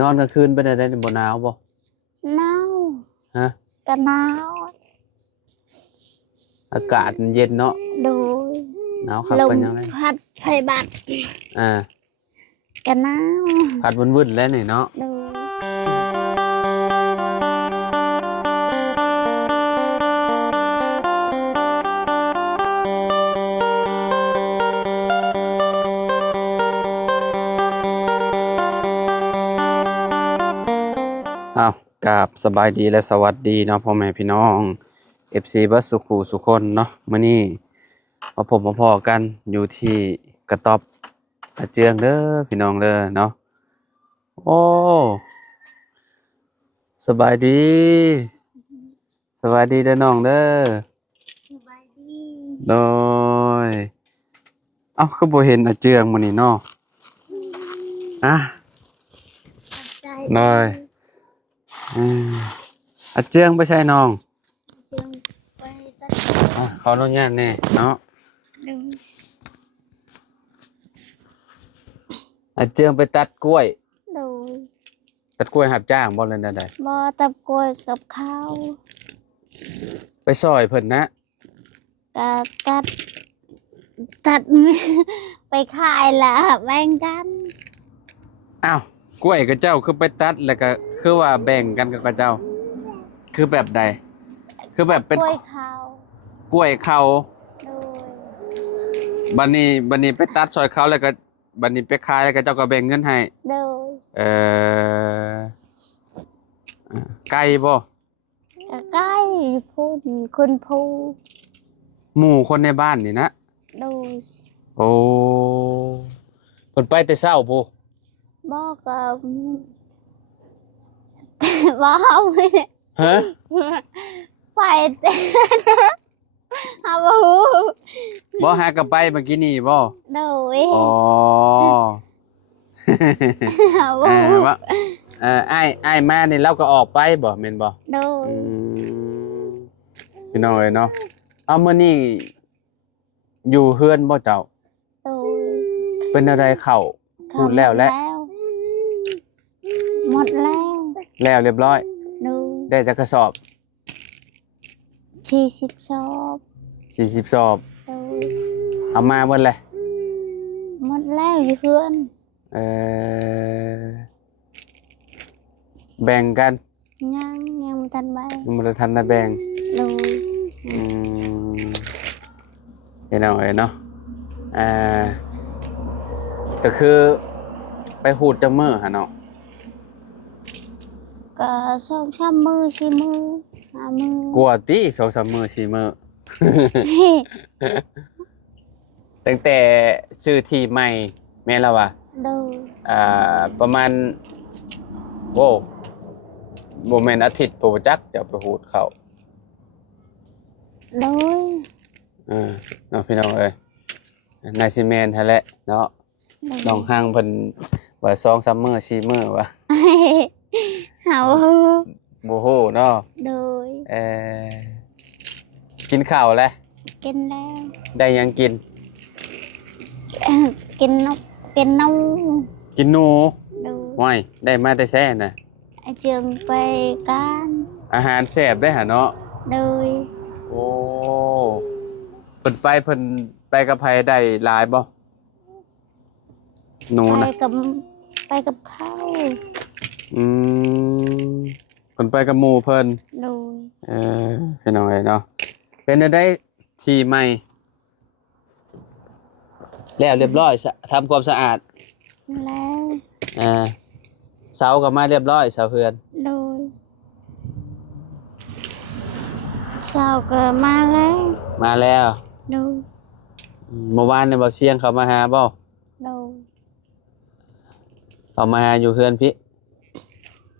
นอนกลางคืนเป็นอะไรบ่หนาวบ่หนาวฮะก็หนาวอากาศมันเย็นเนาะโดยหนาวครับลมเป็นยังไงพัดไฟบัดอ่าก็หนาวพัดวุ่นๆแล้วนี่เนาะโดยอ้าวกราบสบายดีและสวัสดีเนาะพ่อแม่พี่น้อง FC เบิร์ดสุขุสุคนเนาะมื้อนี้มาพบมาพอกันอยู่ที่กระต๊อบกระเจืองเด้อพี่น้องเด้อเนาะโอ้สบายดีสบายดีเด้อน้องเด้อสบายดีโดยเอ้าคือบ่เห็นอาเจืองมื้อนี้เนาะอ่ะใจน้อยอืมอาเจืองบ่ใช่น้องจึงไปตัดขออนุญาตแน่เนาะดึงอาเจืองไปตัดกล้วยโดยตัดกล้วยรับจ้างบ่เลยใดบ่ตับกล้วยกับข้าว ๆไปซอยเพิ่นนะ ก็ตัด ไปขายละแบ่งกัน อ้าวกล้วยกับเจ้าคือไปตัดแล้วก็คือว่าแบ่งกันกับเจ้า คือแบบใดคือแบบเป็น กล้วยข้าว กล้วยเขา โดย บัดนี้ไปตัดซอยเขาแล้วก็บัดนี้ไปขายแล้วก็เจ้าก็แบ่งเงินให้โดยเอ่อไก่บ่ ก็ใกล้พูดคุณพู หมู่คนในบ้านนี่นะ โดย โอ้เพิ่นไปแต่เช้าพู บอกกับ บอกไม่ได้ ฮะ ไปแต่เอาบู บ่หากลับไปเมื่อกี้นี่บ่ โดย อ๋อ เอาบู ว่าอ้ายมานี่เราก็ออกไปบ่แม่นบ่ โดย อืมพี่น้องเอ้ยเนาะเอามื้อนี้อยู่เฮือนบ่เจ้า โดย เป็นอะไรเข้าพูดแล้วและ หมดแล้ว แล้วเรียบร้อย โดย ได้จักกระสอบ 40 ชอบ 40สอบ โดย เอามาเบิดเลย หมดแล้วอยู่เพื่อน เออแบ่งกัน ยังไม่ทันไป มันทันได้แบ่ง โดย อืมพี่น้องเอ้ยเนาะอ่าก็คือไปหูดจังมื้อหั่นเนาะ ก็2-3 มือ4 มือ5 มือก ลัวติ2-3มื้อ4มื้อ ตั้งแต่ซื้อที่ใหม่แม่นแล้วว่ะ โดย ประมาณโว้บ่แม่นอาทิตย์บ่จักจะไปหูดเข้า โดย เนาะพี่น้องเอ้ยนายสิแม่นแท้แหละเนาะน้องห้างเพิ่นว่า2-3มื้อ4มื้อว่ะ เอา บ่ฮู้เนาะ โดย กินข้าวแล้ว กินแล้ว ได้หยังกิน กินนกกินนม กินหนู โดย ว้ายได้มาแต่แซ่น่ะ ไอเจืองไปการ อาหารแซ่บได้หะเนาะ โดย โอ้เพิ่นไปกับไผได้หลายบ่หนู ไป น่ะ กับเขา อืมเพิ่นไปกับหมู่เพิ่น โดย พี่น้องเอ้ยเนาะเป็นได้ทีใหม่แล้วเรียบร้อยทำความสะอาด แล้ว เสาก็มาเรียบร้อยเสาเพื่อน โดยสาวก็มาแล้ว มาแล้ว โดย เมื่อวานเนี่ยบ่เสียงเขามาหาบ่ โดย เขามาหาอยู่เพื่อนพี่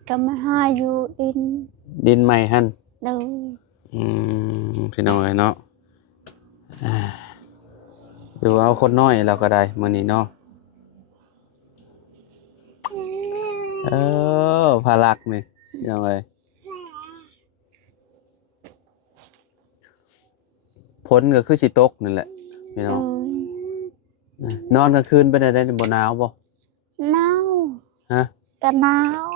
ก็มาหาอยู่ดินใหม่หั่น โดย พี่น้องเอ้ยเนาะดูเอาคนน้อยเราก็ได้มื้อนี้เนาะพารักนี่พี่น้องเอ้ยผลก็คือสิตกนั่นแหละพี่ โด น้อง ย นอนกลางคืนเป็นอะไรบ่หนาวบ่ หนาว ฮะ ก็หนาว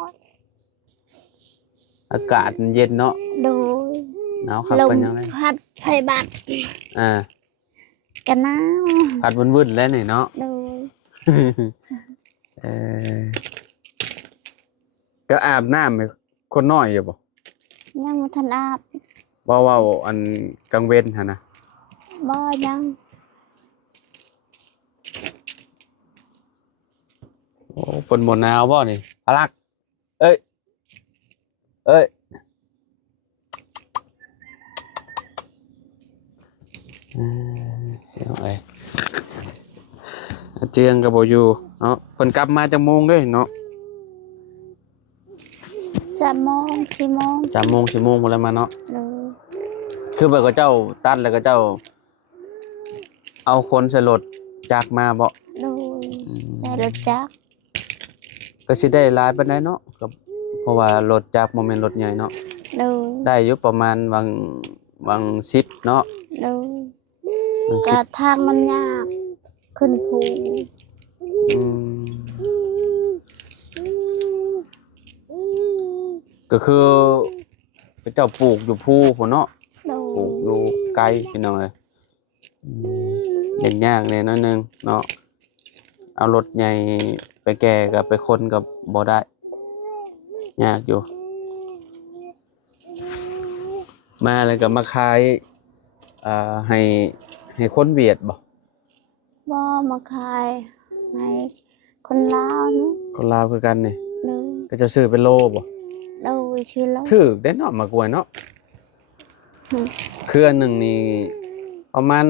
อากาศมันเย็นเนาะ โดย หนาวครับ ลม เป็นยังไง พัดไฟบัด อ่า ก็หนาว พัดวุ่นๆแล้วนี่เนาะ โดย เออก็อาบน้ำให้คนน้อยอยู่บ่ ยังบ่ทันอาบ ว่าอันกลางเว้นหั่นนะ บ่ยัง โอ้เพิ่นบ่หนาวบ่นี่พลัก เอ้ย เอ้ยเดี๋ยวอาเจียงก็บ่อยู่เนาะเพิ่นกลับมาจักโมงเด้เนาะ 3 โมง 4 โมง 3 โมง 4 โมงพุ่นแล้วมาเนาะ โดย คือแบบก็เจ้าตัดแล้วก็เจ้า เอาคนใส่รถจักรมาบ่ โดยใส่รถจักร ก็สิได้หลายปานใดเนาะก็เพราะว่ารถจักรบ่แม่นรถใหญ่เนาะ โดย ได้อยู่ประมาณบาง10เนาะ โดย บาง ก็ 10 ทางมันยากขึ้นภู อืมก็คือพระเจ้าปลูกอยู่ภูพุ่นเนาะ โด ปลู ย กอยู่ไกลพี่น้องเอ้ยเล่นยากแน่น้อยหนึงเนาะเอารถใหญ่ไปแก่กับไปคนกับบ่ได้ยากอยู่ มาแล้วก็มาขายให้คนเวียดบ่ บ่มาขายให้คนลาวนี่ คนลาวคือกันนี่ โดย ก็จะซื้อเป็นโลบ่ โดยชื่อโล ถูกได้เนาะมากล้วยเนาะ อืม เครือหนึงนี่ประมาณ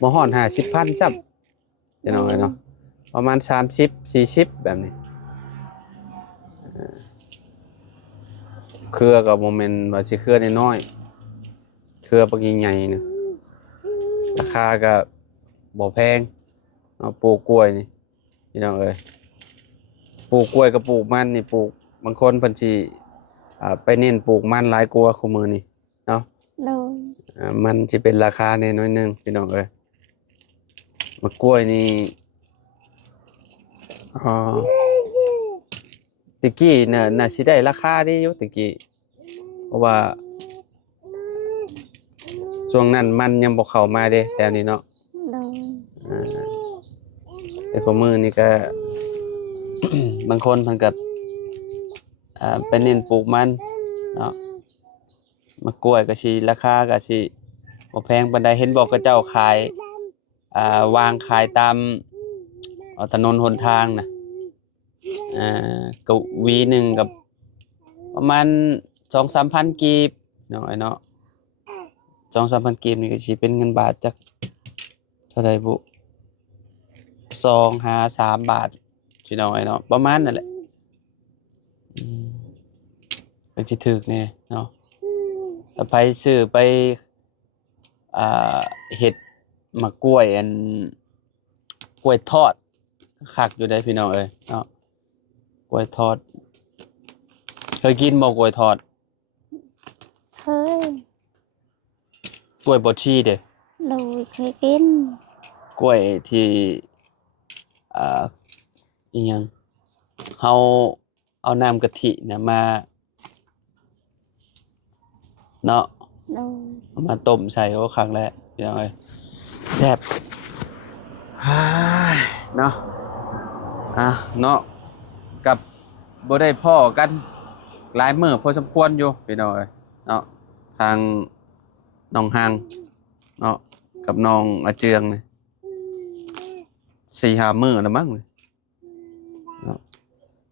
บ่ฮอด50,000ซับพี่น้องเอ้ยเนาะประมาณ30 40แบบนี้เครือก็บ่แม่นว่าสิเครือน้อยๆเครือบักใหญ่ๆนึงราคาก็บ่แพงเนาะปลูกกล้วยนี่พี่น้องเอ้ยปลูกกล้วยกับปลูกมันนี่ปลูกบางคนเพิ่นสิไปเน้นปลูกมันหลายกว่าคุมื้อนี้เนาะ โดย มันสิเป็นราคาแน่น้อยหนึงพี่น้องเอ้ยมะกล้วยนี่อ๋อตะกี้น่ะสิได้ราคาดีอยู่ตะกี้เพราะว่าช่วงนั้นมันยังบ่เข้ามาเด้แต่อันนี้เนาะ โดย อ่าแต่ก็มื้อนี้ก็ บางคนเพิ่นก็ไปเน้นปลูกมันเนาะมะกล้วยก็สิราคาก็สิบ่แพงปานใดเห็นบอกเขาเจ้าขายวางขายตามถนนหนทางน่ะก็หวีหนึงกับประมาณ 2-3,000 กีบเนาะไอ้เนาะ 2-3,000 กีบนี่ก็สิเป็นเงินบาทจักเท่าใดบุ2 5 3 บาทพี่น้องไอ้เนาะประมาณนั่นแหละก็สิถูกแน่เนาะถ้าไปซื้อไปเฮ็ดมะกล้วยกล้วยทอดคักอยู่ได้พี่น้องเอ้ยเนาะกล้วยทอดเคยกินบ่กล้วยทอด เคย กล้วยบดชีเด้ โดยเคยกิน กล้วยที่อิหยังเฮาเอาน้ำกะทิเนี่ยมาเนาะ โดย เอามาต้มใส่โอ้ครั้งแรกพี่น้องเอ้ยแซ่บฮ่าเนาะเนาะกับบ่ได้พ้อกันหลายมื้อพอสมควรอยู่พี่น้องเอ้ยเนาะทางน้องหางเนาะกับน้องอาเจืองนี่ 4-5 มื้อแล้วมั้งเนาะ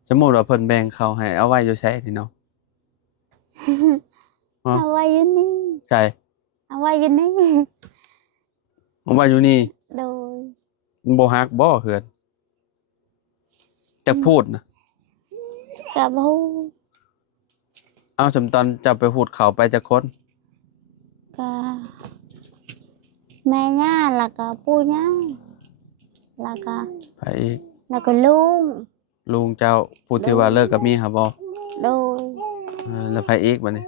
สมมุติว่าเพิ่นแบ่งข้าวให้เอาไว้อยู่ไสนี่เนาะ อ๋อ เอาไว้อยู่นี่ ใช่ เอาไว้อยู่นี่ เอาไว้อยู่นี่ โดย มันบ่ฮักบ่เฮือนจักพูดนะ กับฮู เอาจำตอนจะไปพูดเขาไปจักคน ก็แม่ย่าแล้วก็ปู่ย่าแล้วก็ ไปอีก แล้วก็ลุง ลุงเจ้าผู้ที่ว่าเลิกกับเมียหาบ่ โดย แล้วไปอีกบัดนี้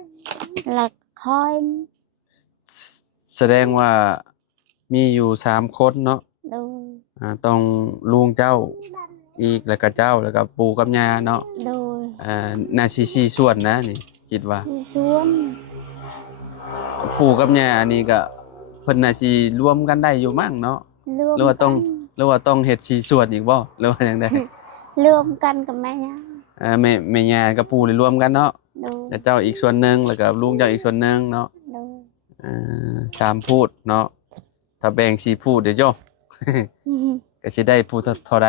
แล้วคอย แสดงว่ามีอยู่3คนเนาะ โดย ต้องลุงเจ้า อีกแล้วก็เจ้าแล้วก็ปู่กับย่าเนาะ โดย น่าสิ4ส่วนนะนี่คิดว่า ที่ชวน ปู่กับย่านี่ก็เพิ่นน่าสิรวมกันได้อยู่มั้งเนาะ รวม หรือว่าต้อง กัน หรือว่าต้องเฮ็ด4ส่วนอีกบ่หรือว่าจังได๋ รวมกันกับแม่ย่า แม่ย่ากับปู่นี่รวมกันเนาะ โดย แล้วเจ้าอีกส่วนหนึงแล้วก็ลุงเจ้าอีกส่วนหนึงเนาะ โดย 3พูดเนาะถ้าแบ่ง4พูดเดี๋ยวโย ก็สิได้พูดเท่าใด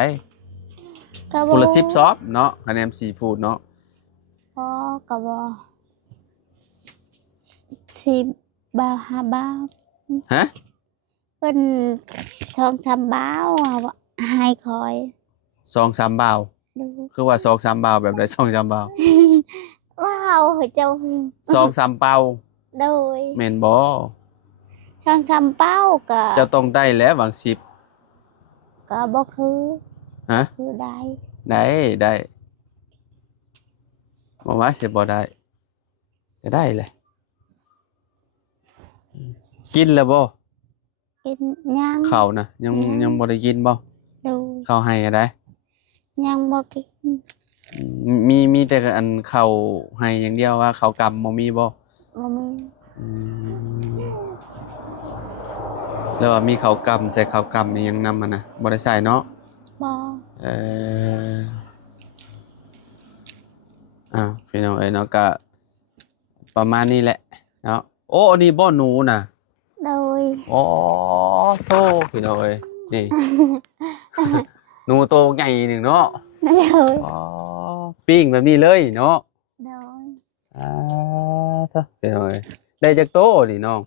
ก็ พูดละ10ซอบเนาะคะแนน4พูดเนาะ พอก็บ่10 บาท5 บาท ฮะ เพิ่น2-3 บาทให้คอย 2-3 บาว ดู คือว่า2-3 บาวแบบใด2-3 บาว ว้าวเจ้า 2-3 เป่า โดย แม่นบ่ 2-3 เป้าก็ เจ้าต้องได้แล้วหวัง10 ก็บ่คือ ฮะ คือได้ ได้บ่ว่าสิบ่ได้ก็ได้แหละกินแล้วบ่ กินยัง ข้าวนะยังบ่ได้กินบ่ ดู ข้าวให้ก็ได้ ยังบ่กิน มีแต่อันข้าวให้อย่างเดียวว่าข้าวกำบ่มีบ่ บ่มี อืมแล้วว่ามีข้าวกำใส่ข้าวกำนี่ยังนำมานะบ่ได้ใส่เนาะ บ่ เอ่อพี่น้องเอ้ยเนาะก็ประมาณนี้แหละเนาะโอ้อันนี้บ่หนูน่ะ โดย อ๋อโธ่พี่น้องเอ้ยนี่ หนูโตใหญ่หนึงเนาะ โดย อ๋อปิ้งแบบนี้เลยเนาะ โดย อ่าเถอะพี่น้องเอ้ยได้จักโตนี่น้อง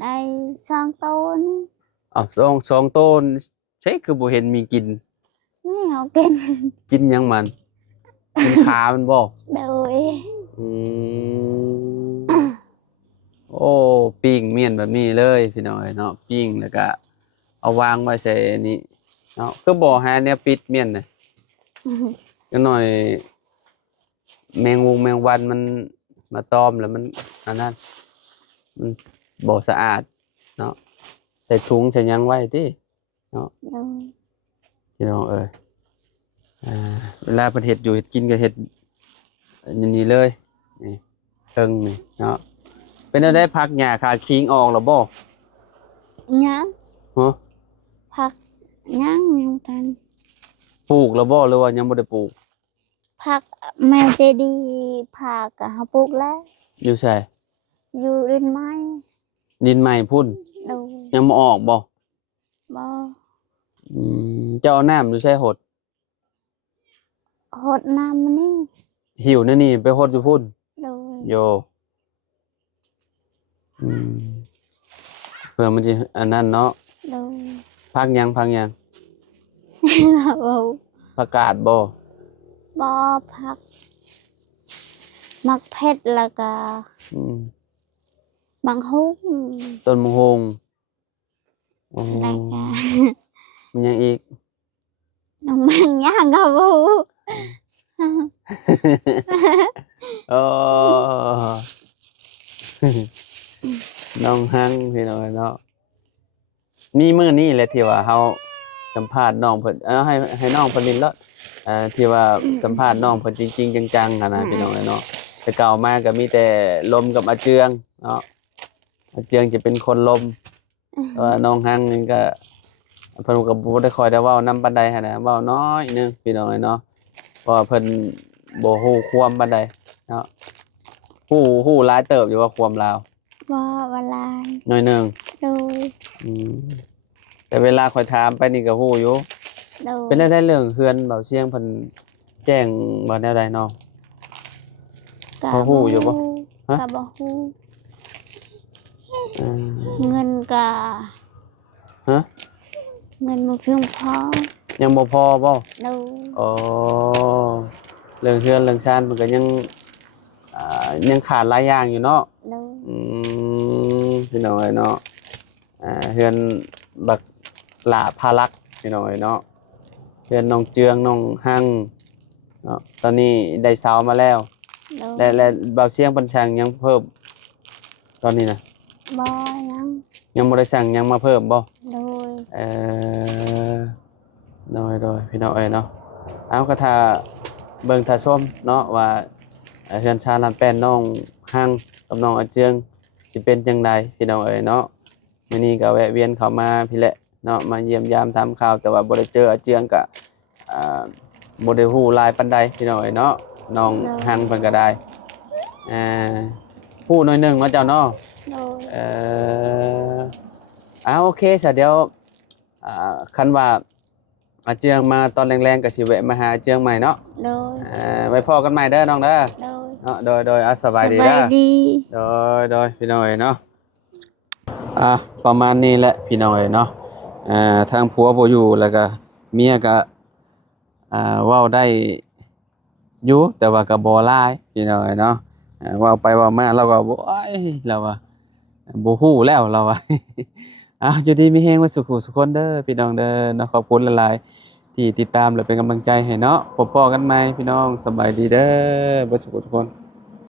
ได้2ต้น อ้าวสองโตนใช่คือบ่เห็นมีกิน นี่เอากิน กินหยังมันกินขามันบ่ โดย อืมโอ้ปิ้งเมี่ยนแบบนี้เลยพี่น้อยเนาะปิ้งแล้วก็เอาวางไว้ใส่นี่เนาะคือบ่หาแนวปิดเมี่ยนน่ะจักหน่อยแมงวันมันมาตอมแล้วมันอันนั้นมันบ่สะอาดเนาะใส่ถุงใส่หยังไว้ติเนาะ โดย พี่น้องเอ้ยเวลาเพิ่นเฮ็ดอยู่เฮ็ดกินก็เฮ็ดอย่างนี้เลยนี่เทิงนี่เนาะเป็นได้พักหญ้าขาคิงออกแล้วบ่ ยัง ฮะ ผักยังทัน ปลูกแล้วบ่หรือว่ายังบ่ได้ปลูก ผักแมวเจดีผักอะเฮาปลูกแล้ว อยู่ไส อยู่ดินไม้ ดินใหม่พุ่น ดู ยังบ่ออกบ่ บ่ เจ้าเอาน้ำอยู่ไสหด หดน้ำมันนี่ หิวนั่นนี่ไปหดอยู่พุ่น ดู โยเพื่อมันสิอันนั้นเนาะ ดู พักหยัง บ่ ประกาศบ่ บ่ผักมักเพชรแล้วก็ อืม มังฮุ้ง ต้นมะฮงโอ้ แล้วก็ มันยังอีก น้องมังย่างก็บ่ฮู้ โอ้ น้องฮังพี่น้องเนาะมีมื้อนี้แหละที่ว่าเฮาสัมภาษณ์น้องเพิ่นให้น้องเพิ่นลินแล้วที่ว่าสัมภาษณ์น้องเพิ่นจริงๆจังๆหั่นน่ะพี่น้องเนาะแต่เก่ามาก็มีแต่ลมกับอาเจืองเนาะอาเจืองจะเป็นคนลมแต่ว่าน้องฮังนี่ก็เพิ่นก็บ่ได้ค่อยได้เว้านำปานใดหั่นน่ะเว้าน้อยนึงพี่น้องเนาะเพราะว่าเพิ่นบ่ฮู้ความปานใดเนาะฮู้หลายเติบอยู่ว่าความลาว บ่เวลา หน่อยหนึง ดู แต่เวลาข่อยถามไปนี่ก็ฮู้อยู่ ดู เป็นได้เรื่องเฮือนเบาเสียงเพิ่นแจ้งบ่แนวใดเนาะ เขาฮู้อยู่บ่ฮะ ก็บ่ฮู้ อืม เงินก็ ฮะ เงินบ่เพียงพอ ยังบ่พอบ่ ดู อ๋อเรื่องเฮือนเรื่องชานมันก็ยังขาดหลายอย่างอยู่เนาะ ดู พี่น้องเอ้ยเนาะเฮือนบักหลาพารักพี่น้องเอ้ยเนาะเฮือนน้องเจืองน้องหังเนาะตอนนี้ได้เสามาแล้ว ดู และเบาเสียงเพิ่นสั่งหยังเพิ่มตอนนี้นะ บ่ยัง ยังบ่ได้สั่งหยังมาเพิ่มบ่ ดู เอ่อโดยพี่น้องเอ้ยเนาะ เอาก็ถ้าเบิ่งถ้าชมเนาะว่าเฮือนชาลานแป้นน้องฮังกับน้องอาเจืองสิเป็นจังไดพี่น้องเอ้ยเนาะมื้อนี้ก็แวะเวียนเข้ามาพี่แหละเนาะมาเยี่ยมยามถามข่าวแต่ว่าบ่ได้เจออาเจืองก็อ่าบ่ได้ฮู้หลายปานใดพี่น้องเอ้ยเนาะน้องฮังเพิ่นก็ได้อ่าฮู้หน่อยหนึงเนาะเจ้าเนาะ โดย เอ่อโอเคซะเดี๋ยวคันว่าอาเจียงมาตอนแรงๆก็สิแวะมาหาอาเจียงใหม่เนาะ โดย ไว้พอกันใหม่เด้อน้องเด้อ โดย เนาะโดยสบายดี สบา เด้ ย อ ดี โดยพี่น้องเอ้ยเนาะประมาณนี้แหละพี่น้องเอ้ยเนาะทางผัวบ่อยู่แล้วก็เมียก็เว้าได้อยู่แต่ว่าก็บ่หลายพี่น้องเอ้ยเนาะเว้าไปเว้ามาเราก็บ่โอ้ยเราว่าบ่ฮู้แล้วเราว่า อยู่ดีมีแฮงไว้สุขสุขคนเด้อพี่น้องเด้อเนาะขอบคุณหลายๆที่ติดตามและเป็นกำลังใจให้เนาะพบกันใหม่พี่น้องสบายดีเด้อบ่สุขทุกคน